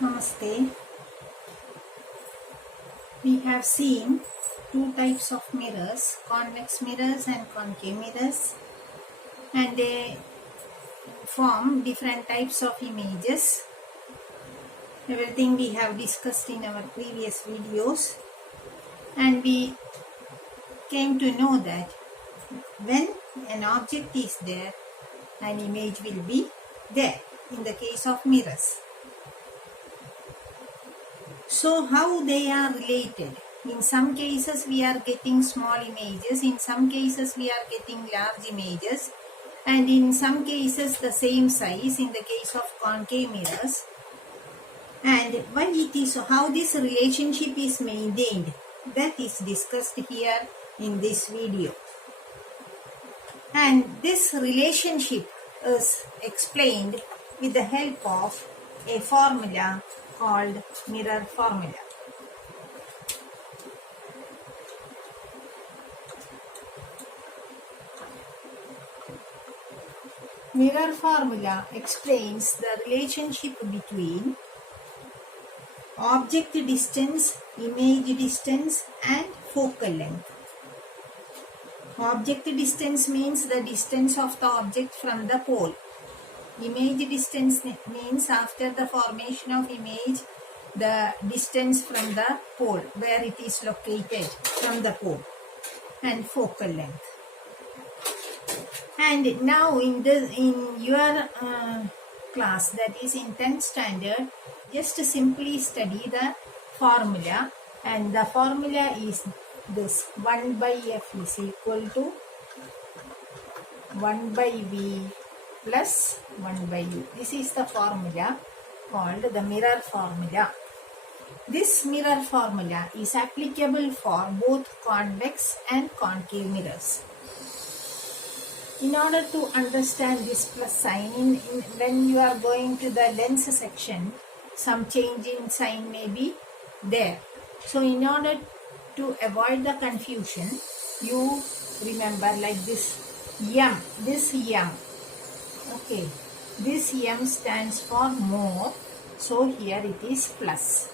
Namaste. We have seen two types of mirrors, convex mirrors and concave mirrors, and they form different types of images. Everything we have discussed in our previous videos, and we came to know that when an object is there, an image will be there in the case of mirrors. So how they are related? In some cases we are getting small images, in some cases we are getting large images, and in some cases the same size in the case of concave mirrors. And why it is, how this relationship is maintained, that is discussed here in this video. And this relationship is explained with the help of a formula called mirror formula. Mirror formula explains the relationship between object distance, image distance and focal length. Object distance means the distance of the object from the pole. Image distance means after the formation of image, the distance from the pole, where it is located from the pole, and focal length. And now in your class, that is in 10th standard, just simply study the formula, and the formula is this: 1 by f is equal to 1 by v plus 1 by u. This is the formula called the mirror formula. This mirror formula is applicable for both convex and concave mirrors. In order to understand this plus sign, when you are going to the lens section, some change in sign may be there. So in order to avoid the confusion, you remember like this m, okay, this m stands for more, so here it is plus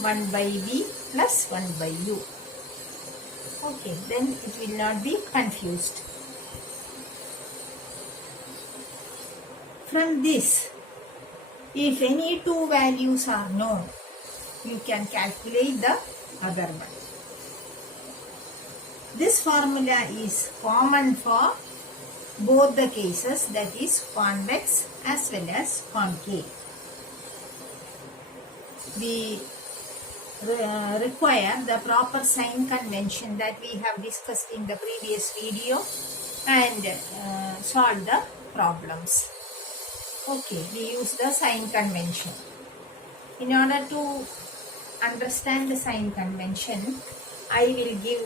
1 by v plus 1 by u. Okay, then it will not be confused. From this, if any two values are known, you can calculate the other one. This formula is common for both the cases, that is convex as well as concave. We require the proper sign convention that we have discussed in the previous video and solve the problems. Okay, we use the sign convention. In order to understand the sign convention, I will give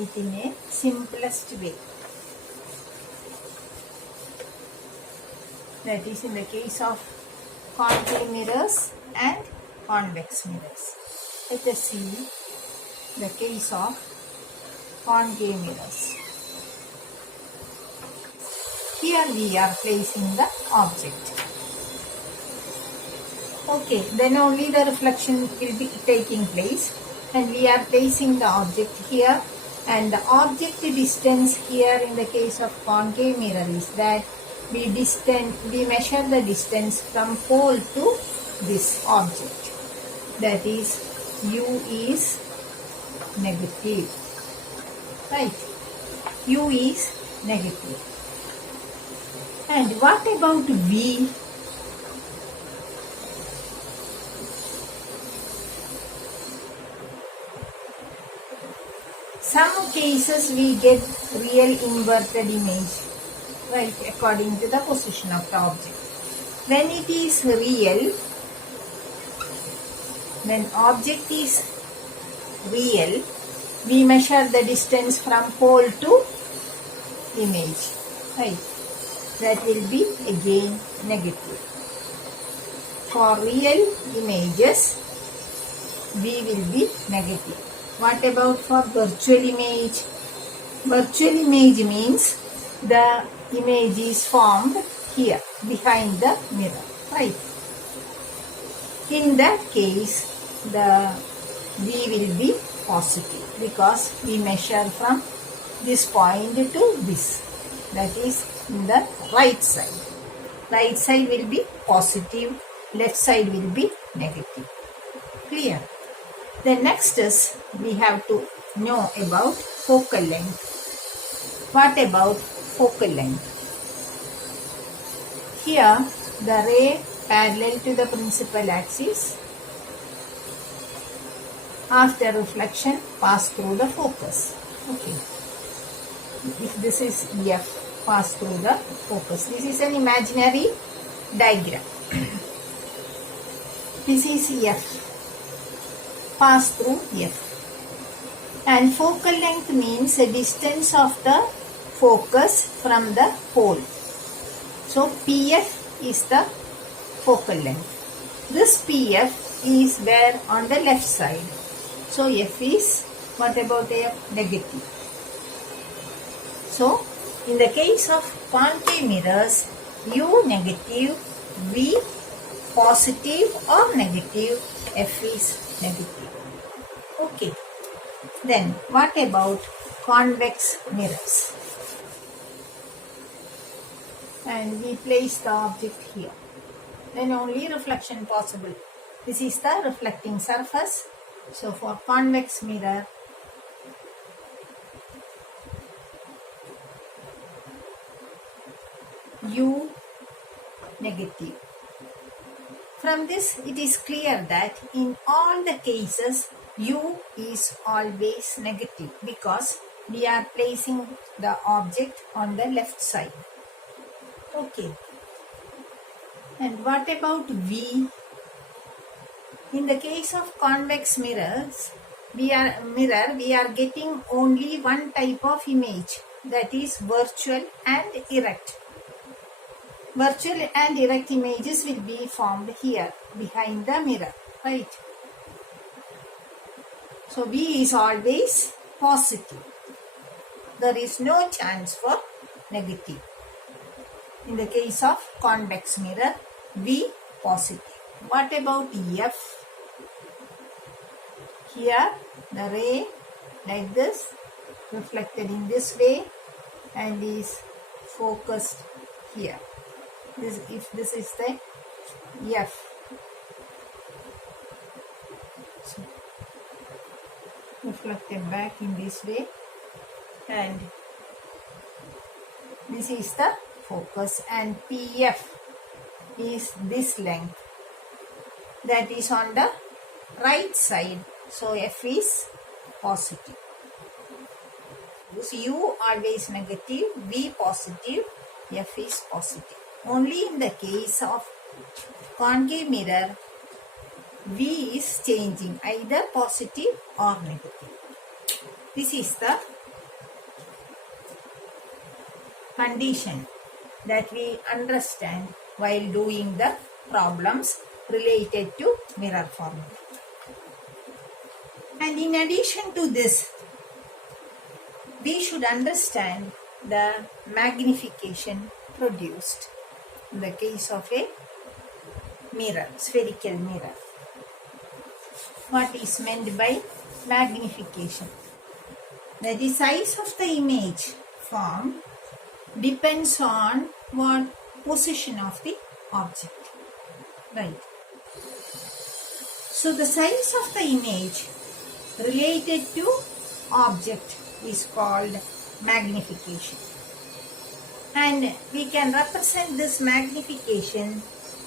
it in a simplest way. That is in the case of concave mirrors and convex mirrors. Let us see the case of concave mirrors. Here we are placing the object. Okay, then only the reflection will be taking place, and we are placing the object here, and the object distance here in the case of concave mirror is that we measure the distance from pole to this object, that is u is negative, right? U is negative. And what about v? Some cases we get real inverted image, right, according to the position of the object. When it is real, when object is real, we measure the distance from pole to image, right? That will be again negative. For real images, v will be negative. What about for virtual image? Virtual image means the image is formed here behind the mirror, right? In that case, the V will be positive because we measure from this point to this. That is in the right side. Right side will be positive, left side will be negative. Clear? The next is we have to know about focal length. What about focal length? Here the ray parallel to the principal axis after reflection pass through the focus. Okay. If this is F, pass through the focus. This is an imaginary diagram. This is F. Pass through F. And focal length means a distance of the focus from the pole. So PF is the focal length. This PF is where on the left side. So F is, what about F? Negative. So in the case of concave mirrors, U negative, V positive or negative, F is negative. Okay. Then what about convex mirrors? And we place the object here. Then only reflection possible. This is the reflecting surface. So for convex mirror, U negative. From this it is clear that in all the cases U is always negative because we are placing the object on the left side. Okay. And what about V? In the case of convex mirrors, we are getting only one type of image, that is virtual and erect. Virtual and erect images will be formed here behind the mirror, right? So V is always positive. There is no chance for negative. In the case of convex mirror, V positive. What about F? Here the ray like this reflected in this way and is focused here. If this is the F. So, reflected back in this way and this is the focus, and PF is this length that is on the right side. So F is positive. So U always negative, V positive, F is positive. Only in the case of concave mirror, V is changing either positive or negative. This is the condition that we understand while doing the problems related to mirror formula. And in addition to this, we should understand the magnification produced in the case of a mirror, spherical mirror. What is meant by magnification? That the size of the image formed depends on what position of the object, right? So the size of the image related to object is called magnification, and we can represent this magnification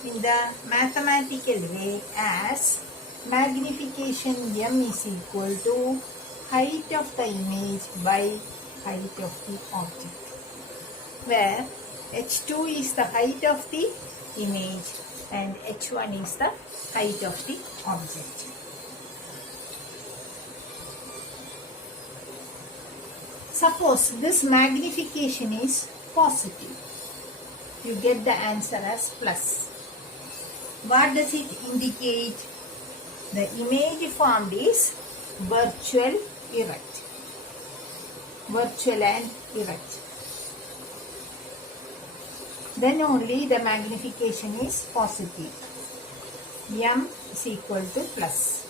in the mathematical way as magnification M is equal to height of the image by height of the object, where H2 is the height of the image and H1 is the height of the object. Suppose this magnification is positive. You get the answer as plus. What does it indicate? The image formed is virtual erect. Virtual and erect. Then only the magnification is positive. m is equal to plus.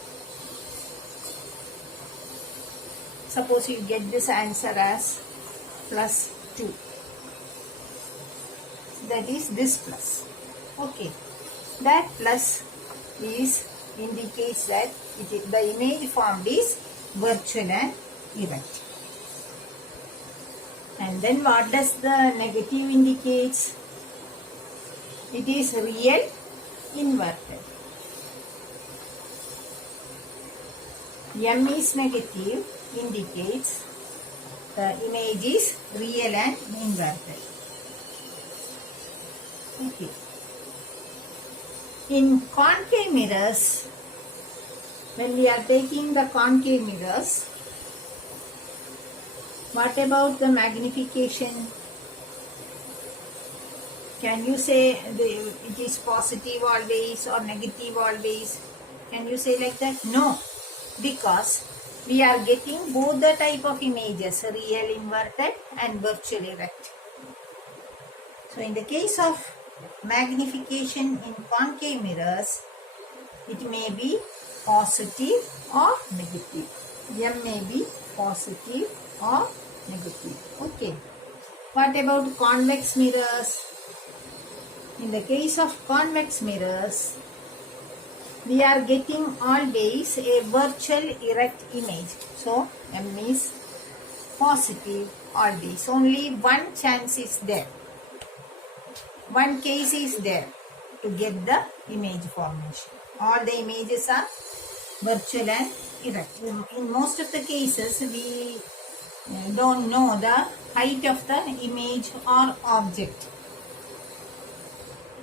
Suppose you get this answer as plus 2. That is this plus. Okay. That plus indicates that the image formed is virtual and erect. And then what does the negative indicates? It is real inverted. M is negative indicates the image is real and inverted. Okay. In concave mirrors, when we are taking the concave mirrors, what about the magnification? Can you say it is positive always or negative always? Can you say like that? No, because we are getting both the type of images, real inverted and virtual erect. So in the case of magnification in concave mirrors, it may be positive or negative. M may be positive or negative. Okay. What about convex mirrors? In the case of convex mirrors, we are getting always a virtual erect image. So M is positive always. Only one chance is there. One case is there to get the image formation. All the images are virtual and erect. In most of the cases, we don't know the height of the image or object.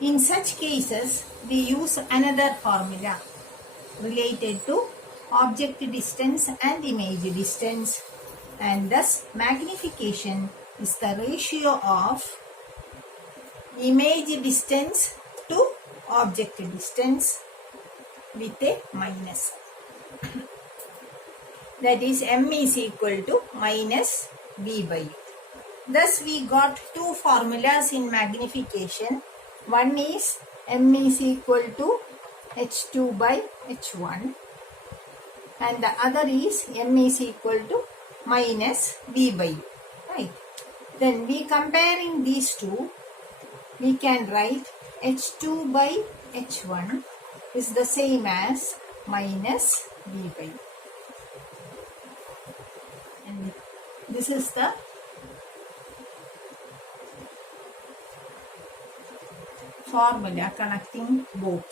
In such cases, we use another formula related to object distance and image distance, and thus magnification is the ratio of image distance to object distance with a minus. That is, M is equal to minus V by U. Thus, we got two formulas in magnification. One is M is equal to H2 by H1, and the other is M is equal to minus V by U. Right? Then we comparing these two, we can write H2 by H1 is the same as minus V by U. And this is the formula connecting both.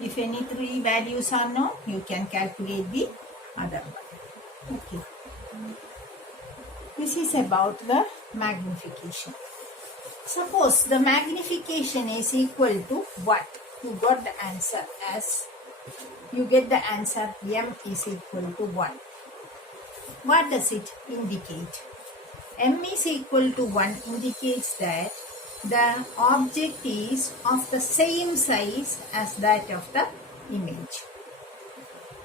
If any three values are known, you can calculate the other one. Okay. This is about the magnification. Suppose the magnification is equal to what? You got the answer as, you get the answer M is equal to 1. What does it indicate? M is equal to 1 indicates that the object is of the same size as that of the image.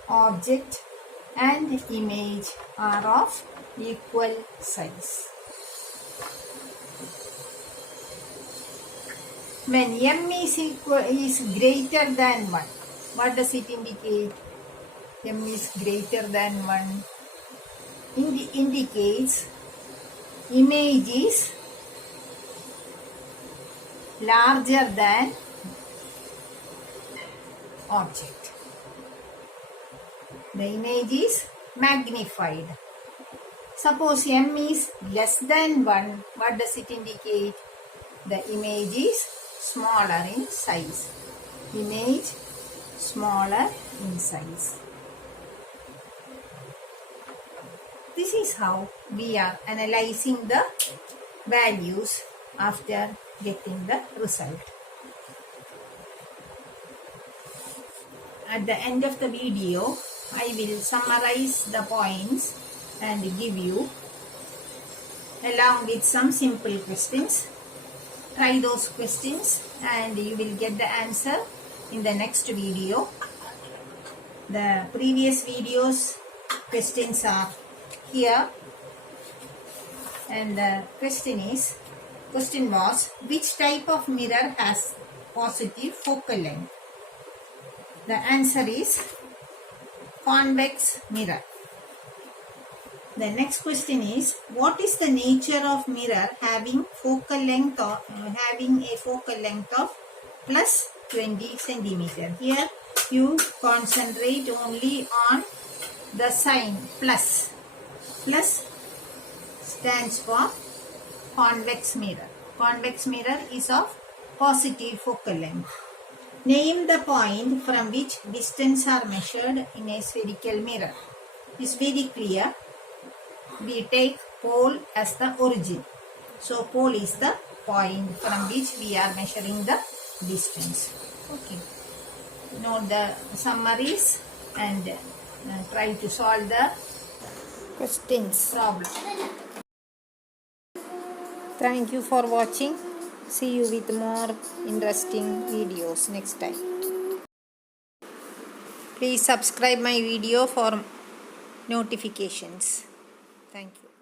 Object and image are of equal size. When M is greater than 1, what does it indicate? M is greater than 1 indicates image is larger than object. The image is magnified. Suppose M is less than 1, what does it indicate? The image is smaller in size. Image smaller in size. This is how we are analyzing the values after getting the result. At the end of the video, I will summarize the points and give you along with some simple questions. Try those questions and you will get the answer in the next video. The previous videos questions are here, and the question was, which type of mirror has positive focal length? The answer is convex mirror. The next question is, what is the nature of mirror having focal length or having a focal length of plus 20 centimeter? Here you concentrate only on the sign plus. Plus stands for convex mirror. Convex mirror is of positive focal length. Name the point from which distance are measured in a spherical mirror. It's very clear. We take pole as the origin. So pole is the point from which we are measuring the distance. Okay. Note the summaries and try to solve the questions problem. Thank you for watching. See you with more interesting videos next time. Please subscribe my video for notifications. Thank you.